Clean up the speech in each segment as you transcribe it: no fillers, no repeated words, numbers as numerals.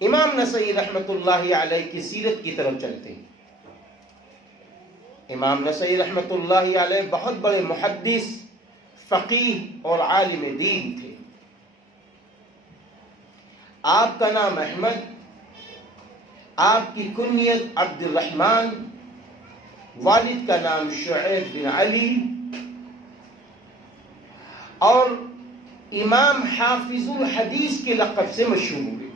امام نسائی رحمۃ اللہ علیہ کی سیرت کی طرف چلتے ہیں۔ امام نسائی رحمۃ اللہ علیہ بہت بڑے محدث، فقیہ اور عالم دین تھے۔ آپ کا نام احمد، آپ کی کنیت عبد الرحمن، والد کا نام شعیب بن علی، اور امام حافظ الحدیث کے لقب سے مشہور ہوئے۔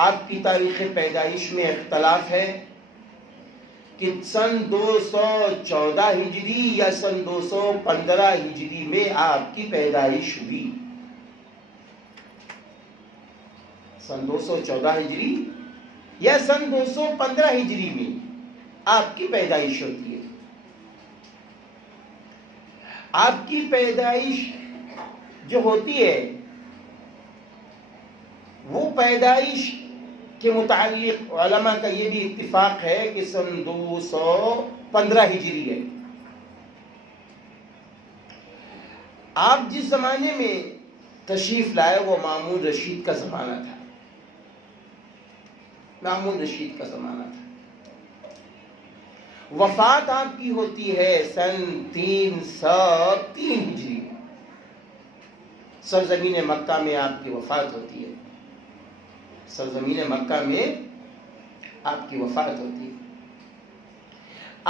آپ کی تاریخ پیدائش میں اختلاف ہے کہ سن 214 ہجری یا سن 215 ہجری میں آپ کی پیدائش ہوئی۔ سن 214 ہجری یا سن 215 ہجری میں آپ کی پیدائش ہوتی ہے۔ آپ کی پیدائش جو ہوتی ہے وہ پیدائش کے متعلق علماء کا یہ بھی اتفاق ہے کہ سن 215 ہجری ہے۔ آپ جس زمانے میں تشریف لائے وہ مامون رشید کا زمانہ تھا۔ مامون رشید کا زمانہ تھا۔ وفات آپ کی ہوتی ہے سن 303 ہجری میں۔ سرزمین مکہ میں آپ کی وفات ہوتی ہے۔ سرزمین مکہ میں آپ کی وفات ہوتی ہے۔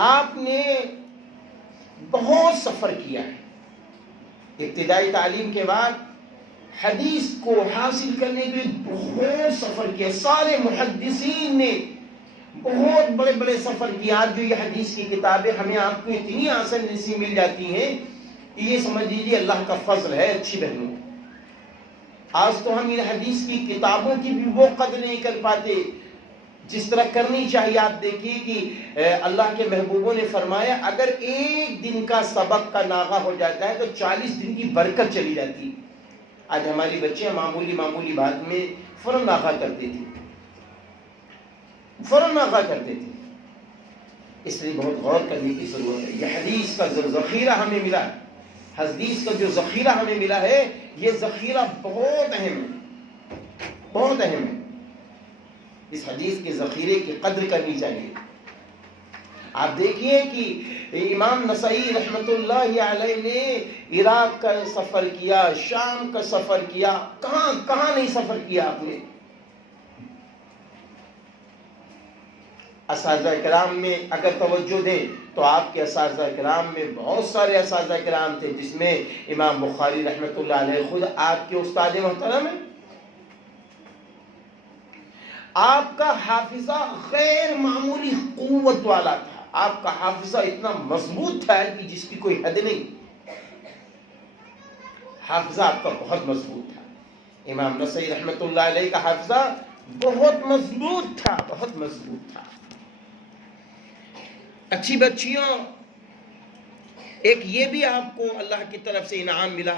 آپ نے بہت سفر کیا ہے۔ ابتدائی تعلیم کے بعد حدیث کو حاصل کرنے کے لیے بہت سفر کیا۔ سارے محدثین نے بہت بڑے بڑے سفر کیا۔ آج جو یہ حدیث کی کتابیں ہمیں آپ کو اتنی آسانی سے مل جاتی ہیں، یہ سمجھ لیجیے اللہ کا فضل ہے۔ اچھی بہنوں، آج تو ہم ان حدیث کی کتابوں کی بھی وہ قدر نہیں کر پاتے جس طرح کرنی چاہیے۔ آپ دیکھیے کہ اللہ کے محبوبوں نے فرمایا اگر ایک دن کا سبق کا ناغہ ہو جاتا ہے تو 40 دن کی برکت چلی جاتی ہے۔ آج ہماری بچیاں معمولی بات میں فوراً ناغہ کرتے تھے، فوراً ناغہ کرتے تھے۔ اس لیے بہت غور کرنے کی ضرورت ہے۔ یہ حدیث کا جو ذخیرہ ہمیں ملا ہے، حدیث کا جو ذخیرہ ہمیں ملا ہے، یہ ذخیرہ بہت اہم ہے، بہت اہم ہے۔ اس حدیث کے ذخیرے کی قدر کرنی چاہیے۔ آپ دیکھیے کہ امام نسائی رحمۃ اللہ علیہ نے عراق کا سفر کیا، شام کا سفر کیا، کہاں نہیں سفر کیا آپ نے۔ اساتذہ کرام میں اگر توجہ دیں تو آپ کے اساتذہ کرام میں بہت سارے اساتذہ کرام تھے، جس میں امام بخاری رحمۃ اللہ علیہ خود آپ کے استاد محترم ہیں۔ آپ کا حافظہ غیر معمولی قوت والا تھا۔ آپ کا حافظہ اتنا مضبوط تھا کہ جس کی کوئی حد نہیں۔ حافظہ آپ کا بہت مضبوط تھا۔ امام نسائی رحمۃ اللہ علیہ کا حافظہ بہت مضبوط تھا، بہت مضبوط تھا۔ اچھی بچیوں، ایک یہ بھی آپ کو اللہ کی طرف سے انعام ملا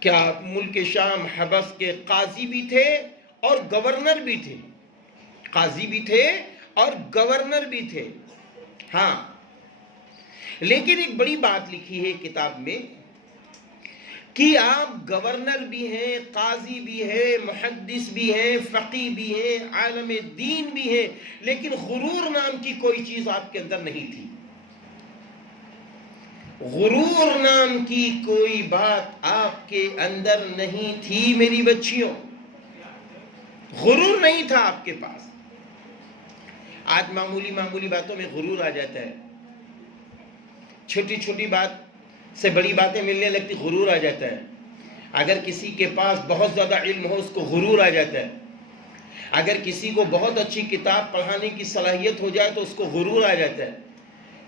کہ آپ ملک شام حبس کے قاضی بھی تھے اور گورنر بھی تھے۔ قاضی بھی تھے اور گورنر بھی تھے۔ ہاں، لیکن ایک بڑی بات لکھی ہے کتاب میں کہ آپ گورنر بھی ہیں، قاضی بھی ہیں، محدث بھی ہیں، فقیہ بھی ہیں، عالم دین بھی ہیں، لیکن غرور نام کی کوئی چیز آپ کے اندر نہیں تھی۔ غرور نام کی کوئی بات آپ کے اندر نہیں تھی میری بچیوں۔ غرور نہیں تھا آپ کے پاس۔ آج معمولی باتوں میں غرور آ جاتا ہے۔ چھوٹی چھوٹی بات سے بڑی باتیں ملنے لگتی، غرور آ جاتا ہے۔ اگر کسی کے پاس بہت زیادہ علم ہو اس کو غرور آ جاتا ہے۔ اگر کسی کو بہت اچھی کتاب پڑھانے کی صلاحیت ہو جائے تو اس کو غرور آ جاتا ہے۔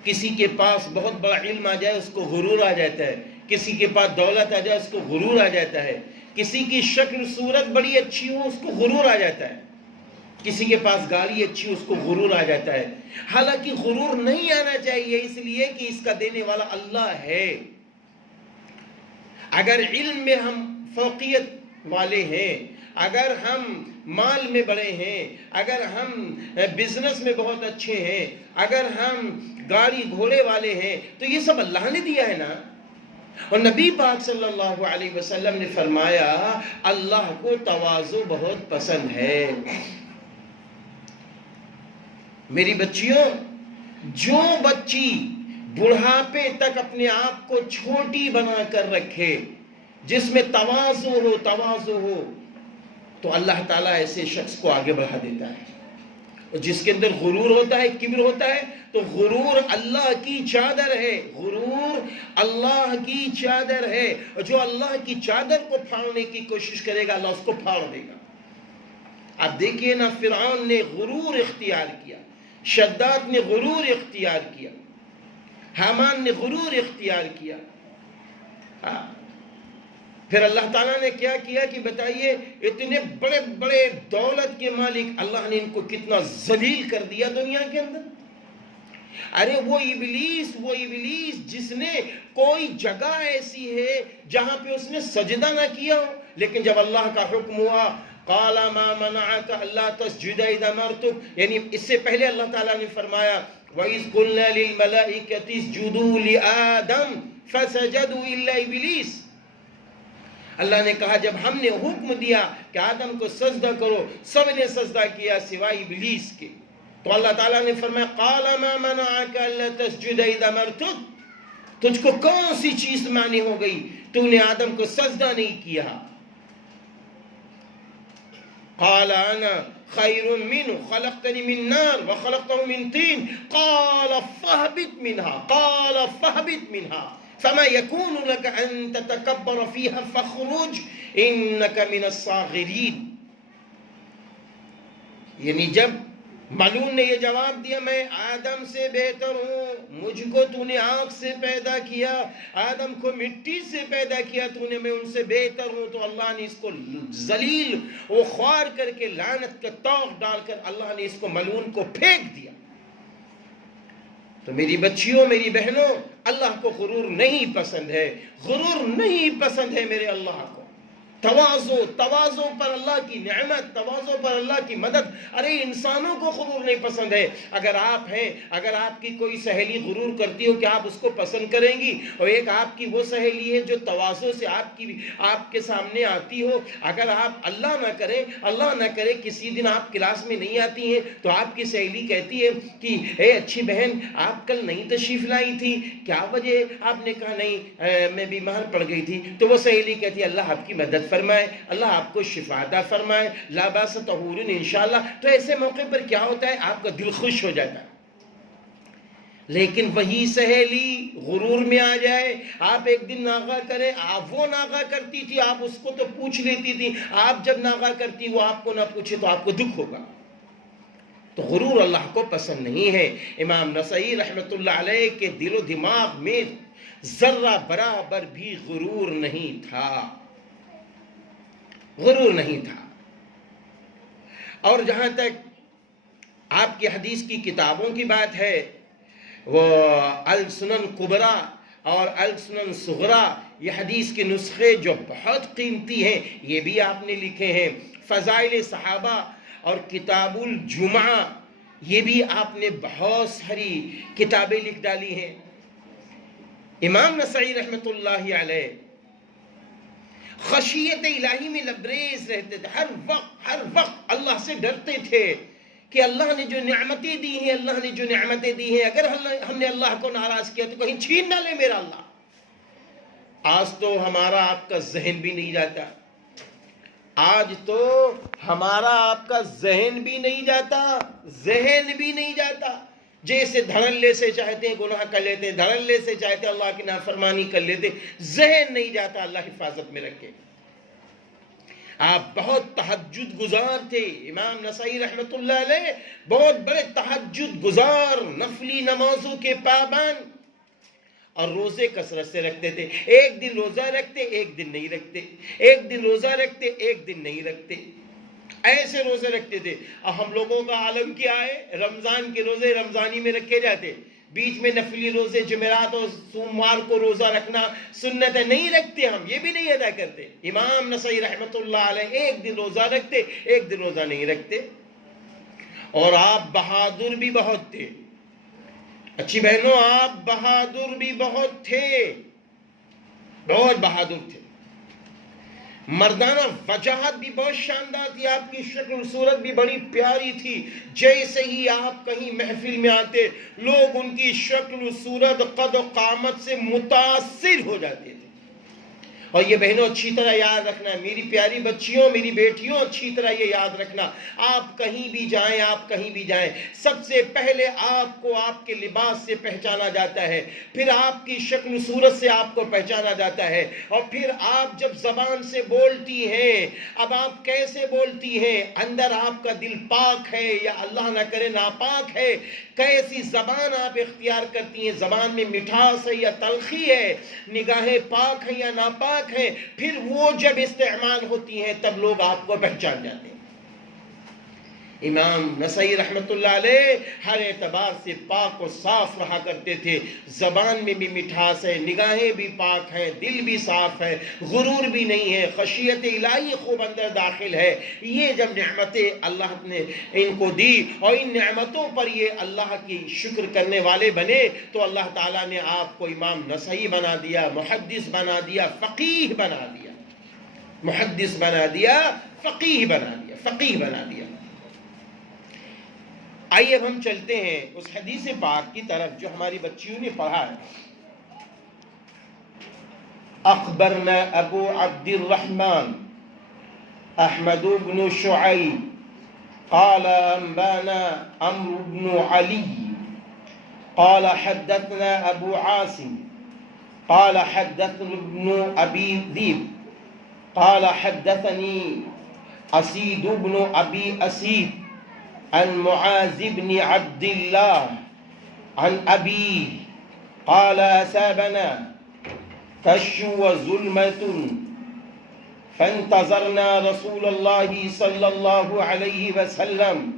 کسی کے پاس بہت بڑا علم آ جائے اس کو غرور آ جاتا ہے۔ کسی کے پاس دولت آ جائے اس کو غرور آ جاتا ہے۔ کسی کی شکل صورت بڑی اچھی ہو اس کو غرور آ جاتا ہے۔ کسی کے پاس گاڑی اچھی ہو اس کو غرور آ جاتا ہے۔ حالانکہ غرور نہیں آنا چاہیے، اس لیے کہ اس کا دینے والا اللہ ہے۔ اگر علم میں ہم فوقیت والے ہیں، اگر ہم مال میں بڑے ہیں، اگر ہم بزنس میں بہت اچھے ہیں، اگر ہم گاڑی گھوڑے والے ہیں، تو یہ سب اللہ نے دیا ہے نا۔ اور نبی پاک صلی اللہ علیہ وسلم نے فرمایا اللہ کو تواضع بہت پسند ہے۔ میری بچیوں، جو بچی بڑھاپے تک اپنے آپ کو چھوٹی بنا کر رکھے، جس میں تواضع ہو تو اللہ تعالیٰ ایسے شخص کو آگے بڑھا دیتا ہے۔ اور جس کے اندر غرور ہوتا ہے، کبر ہوتا ہے، تو غرور اللہ کی چادر ہے، غرور اللہ کی چادر ہے، اور جو اللہ کی چادر کو پھاڑنے کی کوشش کرے گا اللہ اس کو پھاڑ دے گا۔ اب دیکھیے نا، فرعون نے غرور اختیار کیا، شداد نے غرور اختیار کیا، حامان نے غرور اختیار کیا۔ پھر اللہ تعالیٰ نے کیا کیا کہ بتائیے، اتنے بڑے بڑے دولت کے مالک، اللہ نے ان کو کتنا ذلیل کر دیا دنیا کے اندر۔ ارے وہ ابلیس جس نے کوئی جگہ ایسی ہے جہاں پہ اس نے سجدہ نہ کیا ہو، لیکن جب اللہ کا حکم ہوا قال ما منعك الا تسجد اذا امرتك، یعنی اس سے پہلے اللہ تعالیٰ نے فرمایا وَإِذْ قُلْنَا لِلْمَلَائِكَةِ اسْجُدُوا لِآدَمَ فَسَجَدُوا إِلَّا إِبْلِيسَ، اللہ نے کہا جب ہم نے حکم دیا کہ آدم کو سجدہ کرو، سب نے سجدہ کیا سوائے ابلیس کے، تو اللہ تعالیٰ نے فرمایا قَالَ مَا مَنَعَكَ أَلَّا تَسْجُدَ إِذَا أَمَرْتُكَ، تجھ کو کون سی چیز مانی ہو گئی، تو نے آدم کو سجدہ نہیں کیا۔ قال انا خیر منه خلقتنی من نار وخلقته من طین قال فاهبط منها فما يكون لك ان تتكبر فيها فاخرج انك من الصاغرین۔ یعنی جب ملعون نے یہ جواب دیا میں آدم سے بہتر ہوں، مجھ کو تو نے آگ سے پیدا کیا، آدم کو مٹی سے پیدا کیا تو نے، میں ان سے بہتر ہوں، تو اللہ نے اس کو ذلیل و خوار کر کے لعنت کا طوق ڈال کر اللہ نے اس کو ملعون کو پھینک دیا۔ تو میری بچیوں، میری بہنوں، اللہ کو غرور نہیں پسند ہے، غرور نہیں پسند ہے میرے اللہ کو۔ تواضع پر اللہ کی نعمت، تواضع پر اللہ کی مدد۔ ارے انسانوں کو غرور نہیں پسند ہے۔ اگر آپ ہیں، اگر آپ کی کوئی سہیلی غرور کرتی ہو کہ آپ اس کو پسند کریں گی، اور ایک آپ کی وہ سہیلی ہے جو تواضع سے آپ کے سامنے آتی ہو، اگر آپ اللہ نہ کرے کسی دن آپ کلاس میں نہیں آتی ہیں تو آپ کی سہیلی کہتی ہے کہ اے اچھی بہن آپ کل نہیں تشریف لائی تھی، کیا وجہ؟ آپ نے کہا نہیں میں بیمار پڑ گئی تھی، تو وہ سہیلی کہتی ہے اللہ آپ کی مدد فرمائے، اللہ آپ کو شفا عطا فرمائے، لا باس طہورن انشاءاللہ۔ تو ایسے موقع پر کیا ہوتا ہے، آپ کا دل خوش ہو جاتا ہے۔ لیکن وہی سہیلی غرور میں آ جائے، آپ ایک دن ناغہ کریں، آپ وہ ناغہ کرتی تھی آپ اس کو تو پوچھ لیتی تھی، آپ جب ناغہ کرتی وہ آپ کو نہ پوچھے تو آپ کو دکھ ہوگا۔ تو غرور اللہ کو پسند نہیں ہے۔ امام نسائی رحمت اللہ علیہ کے دل و دماغ میں ذرہ برابر بھی غرور نہیں تھا، غرور نہیں تھا۔ اور جہاں تک آپ کی حدیث کی کتابوں کی بات ہے، وہ السنن کبرا اور السنن صغرا، یہ حدیث کے نسخے جو بہت قیمتی ہیں، یہ بھی آپ نے لکھے ہیں۔ فضائل صحابہ اور کتاب الجمعہ، یہ بھی آپ نے بہت ساری کتابیں لکھ ڈالی ہیں۔ امام نسائی رحمت اللہ علیہ خشیت الہی میں لبریز رہتے تھے، ہر وقت اللہ سے ڈرتے تھے کہ اللہ نے جو نعمتیں دی ہیں، اللہ نے جو نعمتیں دی ہیں، اگر ہم نے اللہ کو ناراض کیا تو کہیں چھین نہ لے میرا اللہ۔ آج تو ہمارا آپ کا ذہن بھی نہیں جاتا، آج تو ہمارا آپ کا ذہن بھی نہیں جاتا، جیسے دھڑلے سے چاہتے ہیں گناہ کر لیتے ہیں، دھڑلے سے چاہتے ہیں اللہ کی نافرمانی کر لیتے، ذہن نہیں جاتا۔ اللہ حفاظت میں رکھے۔ آپ بہت تہجد گزار تھے، امام نسائی رحمت اللہ علیہ بہت بڑے تہجد گزار، نفلی نمازوں کے پابند، اور روزے کثرت سے رکھتے تھے۔ ایک دن روزہ رکھتے، ایک دن نہیں رکھتے، ایک دن روزہ رکھتے، ایک دن نہیں رکھتے، ایسے روزے رکھتے تھے۔ اور ہم لوگوں کا عالم کیا ہے، رمضان کے روزے رمضانی میں رکھے جاتے، بیچ میں نفلی روزے جمعرات اور سوموار کو روزہ رکھنا سنت ہے، نہیں رکھتے، ہم یہ بھی نہیں ادا کرتے۔ امام نسائی رحمت اللہ علیہ ایک دن روزہ رکھتے، ایک دن روزہ نہیں رکھتے۔ اور آپ بہادر بھی بہت تھے، اچھی بہنوں آپ بہادر بھی بہت تھے۔ بہت بہادر تھے. مردانہ وجاہت بھی بہت شاندار تھی، آپ کی شکل و صورت بھی بڑی پیاری تھی. جیسے ہی آپ کہیں محفل میں آتے لوگ ان کی شکل و صورت قد و قامت سے متاثر ہو جاتے تھے. اور یہ بہنوں اچھی طرح یاد رکھنا، میری پیاری بچیوں، میری بیٹیوں، اچھی طرح یہ یاد رکھنا، آپ کہیں بھی جائیں، آپ کہیں بھی جائیں، سب سے پہلے آپ کو آپ کے لباس سے پہچانا جاتا ہے، پھر آپ کی شکل و صورت سے آپ کو پہچانا جاتا ہے، اور پھر آپ جب زبان سے بولتی ہیں، اب آپ کیسے بولتی ہیں، اندر آپ کا دل پاک ہے یا اللہ نہ کرے ناپاک ہے، کیسی زبان آپ اختیار کرتی ہیں، زبان میں مٹھاس ہے یا تلخی ہے، نگاہیں پاک ہیں یا ناپاک ہیں، پھر وہ جب استعمال ہوتی ہیں تب لوگ آپ کو پہچان جاتے ہیں. امام نسائی رحمت اللہ علیہ ہر اعتبار سے پاک و صاف رہا کرتے تھے. زبان میں بھی مٹھاس ہے، نگاہیں بھی پاک ہیں، دل بھی صاف ہے، غرور بھی نہیں ہے، خشیت الہی خوب اندر داخل ہے. یہ جب نعمتیں اللہ نے ان کو دی اور ان نعمتوں پر یہ اللہ کی شکر کرنے والے بنے تو اللہ تعالیٰ نے آپ کو امام نسائی بنا دیا، محدث بنا دیا، فقیہ بنا دیا، محدث بنا دیا، فقیہ بنا دیا، فقیہ بنا دیا. آئیے اب ہم چلتے ہیں اس حدیث پاک کی طرف جو ہماری بچیوں نے پڑھا ہے. اخبرنا ابو عبد الرحمن احمد بن شعیب قال انبانا عمرو بن علی قال حدثنا ابو عاصم قال حدثنا ابن ابی ذئب قال حدثني اسید بن ابی اسید عن معاذ بن عبد الله عن أبيه قال أصابنا كش وظلمة فانتظرنا رسول الله صلى الله عليه وسلم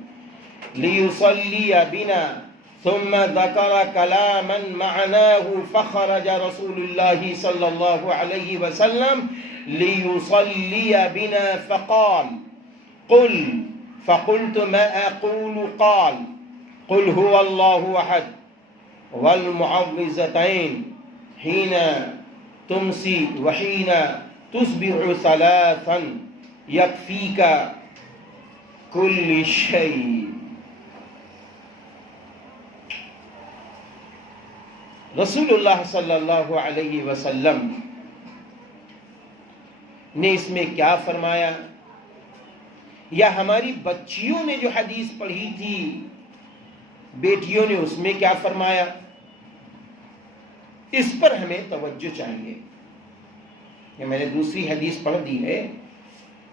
ليصلي بنا ثم ذكر كلاما معناه فخرج رسول الله صلى الله عليه وسلم ليصلي بنا فقال قل فقلت ما أقول قال قل هو الله أحد والمعوذتين حين تمسي وحين تصبح ثلاثا يكفيك كل شيء. رسول اللہ صلی اللہ علیہ وسلم نے اس میں کیا فرمایا، یا ہماری بچیوں نے جو حدیث پڑھی تھی بیٹیوں نے اس میں کیا فرمایا، اس پر ہمیں توجہ چاہیے. یہ میں نے دوسری حدیث پڑھ دی ہے،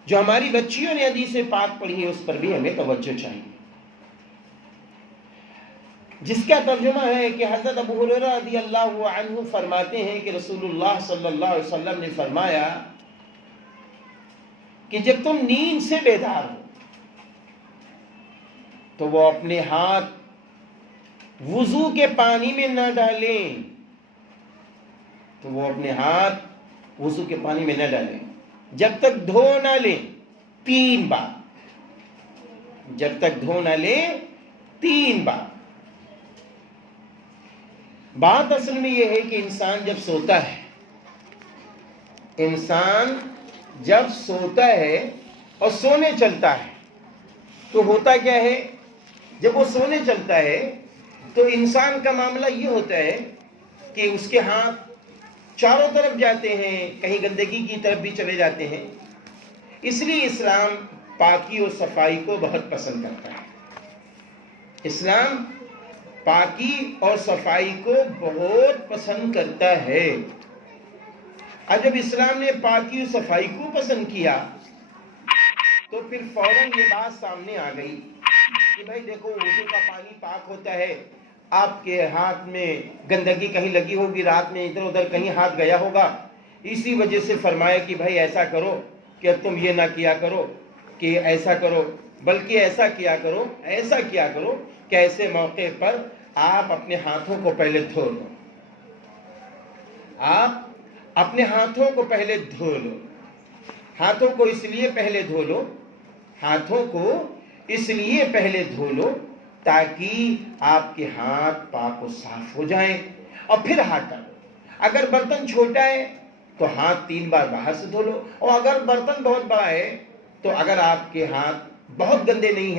جو ہماری بچیوں نے حدیث پاک پڑھی ہے اس پر بھی ہمیں توجہ چاہیے، جس کا ترجمہ ہے کہ حضرت ابو ہریرہ رضی اللہ عنہ فرماتے ہیں کہ رسول اللہ صلی اللہ علیہ وسلم نے فرمایا کہ جب تم نیند سے بیدار ہو تو وہ اپنے ہاتھ وضو کے پانی میں نہ ڈالیں، تو وہ اپنے ہاتھ وضو کے پانی میں نہ ڈالیں جب تک دھو نہ لیں 3 بار، جب تک دھو نہ لیں 3 بار. بات اصل میں یہ ہے کہ انسان جب سوتا ہے، انسان جب سوتا ہے اور سونے چلتا ہے تو ہوتا کیا ہے، جب وہ سونے چلتا ہے تو انسان کا معاملہ یہ ہوتا ہے کہ اس کے ہاتھ چاروں طرف جاتے ہیں، کہیں گندگی کی طرف بھی چلے جاتے ہیں. اس لیے اسلام پاکی اور صفائی کو بہت پسند کرتا ہے. اسلام پاکی اور صفائی کو بہت پسند کرتا ہے. اور جب اسلام نے پاکی اور صفائی کو پسند کیا تو پھر فوراً یہ بات سامنے آ گئی کہ بھائی دیکھو وضو کا پانی پاک ہوتا ہے، آپ کے ہاتھ میں گندگی کہیں لگی ہوگی، رات میں ادھر ادھر کہیں ہاتھ گیا ہوگا، اسی وجہ سے فرمایا کہ بھائی ایسا کرو کہ تم یہ نہ کیا کرو کہ ایسا کرو، بلکہ ایسا کیا کرو، ایسا کیا کرو کہ ایسے موقع پر آپ اپنے ہاتھوں کو پہلے دھو لو، آپ اپنے ہاتھوں کو پہلے دھو لو. ہاتھوں کو اس لیے پہلے دھو لو، ہاتھوں کو اس لیے پہلے دھو لو تاکہ آپ کے ہاتھ پاک و صاف ہو جائیں اور پھر ہاتھ ڈالو. اگر برتن چھوٹا ہے تو ہاتھ 3 بار باہر سے دھو لو. اور اگر برتن بہت بڑا ہے تو اگر آپ کے ہاتھ بہت گندے نہیں ہیں